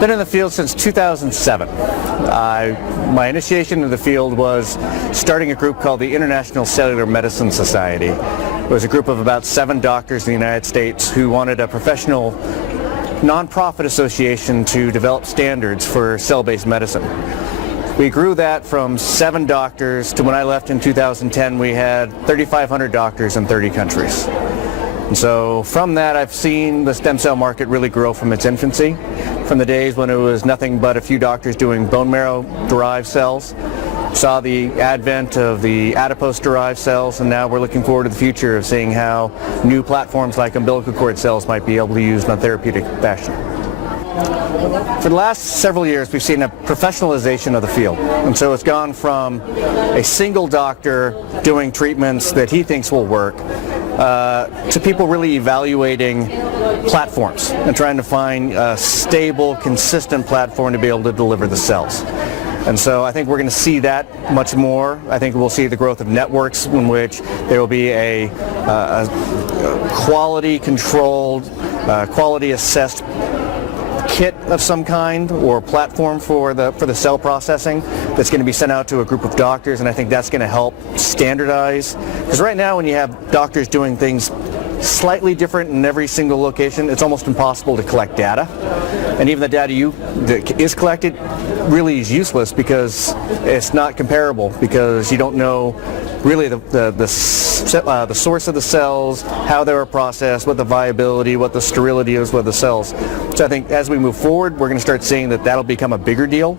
Been in the field since 2007. My initiation into the field was starting a group called the International Cellular Medicine Society. It was a group of about 7 doctors in the United States who wanted a professional nonprofit association to develop standards for cell-based medicine. We grew that from 7 doctors to when I left in 2010 we had 3,500 doctors in 30 countries. And so from that I've seen the stem cell market really grow from its infancy, from the days when it was nothing but a few doctors doing bone marrow derived cells. Saw the advent of the adipose derived cells, and now we're looking forward to the future of seeing how new platforms like umbilical cord cells might be able to be used in a therapeutic fashion. For the last several years we've seen a professionalization of the field, and so it's gone from a single doctor doing treatments that he thinks will work to people really evaluating platforms and trying to find a stable, consistent platform to be able to deliver the cells. And so I think we're going to see that much more. I think we'll see the growth of networks in which there will be a quality-controlled, quality-assessed kit of some kind or platform for the cell processing that's going to be sent out to a group of doctors, and I think that's going to help standardize. Because right now when you have doctors doing things slightly different in every single location, it's almost impossible to collect data. And even the data that is collected really is useless because it's not comparable, because you don't know really the source of the cells, how they were processed, what the viability, what the sterility is with the cells. So I think as we move forward, we're going to start seeing that that'll become a bigger deal.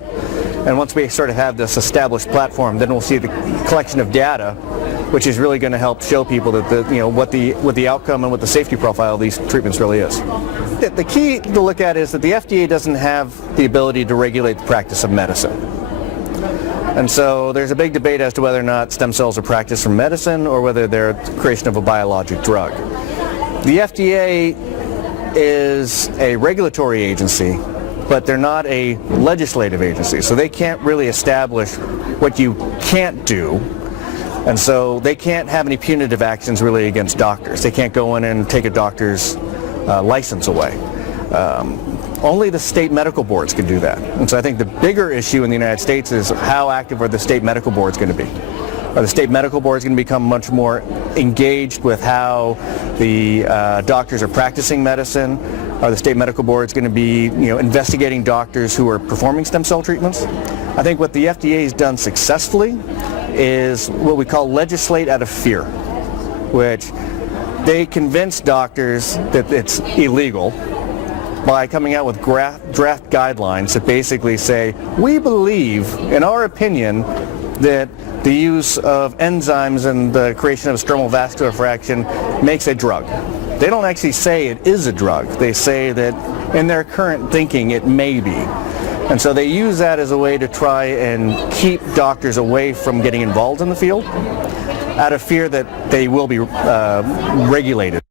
And once we sort of have this established platform, then we'll see the collection of data, which is really going to help show people that what the outcome and what the safety profile of these treatments really is. The key to look at is that the FDA doesn't have the ability to regulate the practice of medicine. And so there's a big debate as to whether or not stem cells are practiced for medicine or whether they're the creation of a biologic drug. The FDA is a regulatory agency, but they're not a legislative agency, so they can't really establish what you can't do, and so they can't have any punitive actions really against doctors. They can't go in and take a doctor's license away. Only the state medical boards can do that. And so I think the bigger issue in the United States is how active are the state medical boards going to be? Are the state medical boards going to become much more engaged with how the doctors are practicing medicine? Are the state medical boards going to be investigating doctors who are performing stem cell treatments? I think what the FDA has done successfully is what we call legislate out of fear, which they convince doctors that it's illegal by coming out with draft guidelines that basically say, we believe, in our opinion, that the use of enzymes and the creation of stromal vascular fraction makes a drug. They don't actually say it is a drug. They say that in their current thinking it may be. And so they use that as a way to try and keep doctors away from getting involved in the field out of fear that they will be regulated.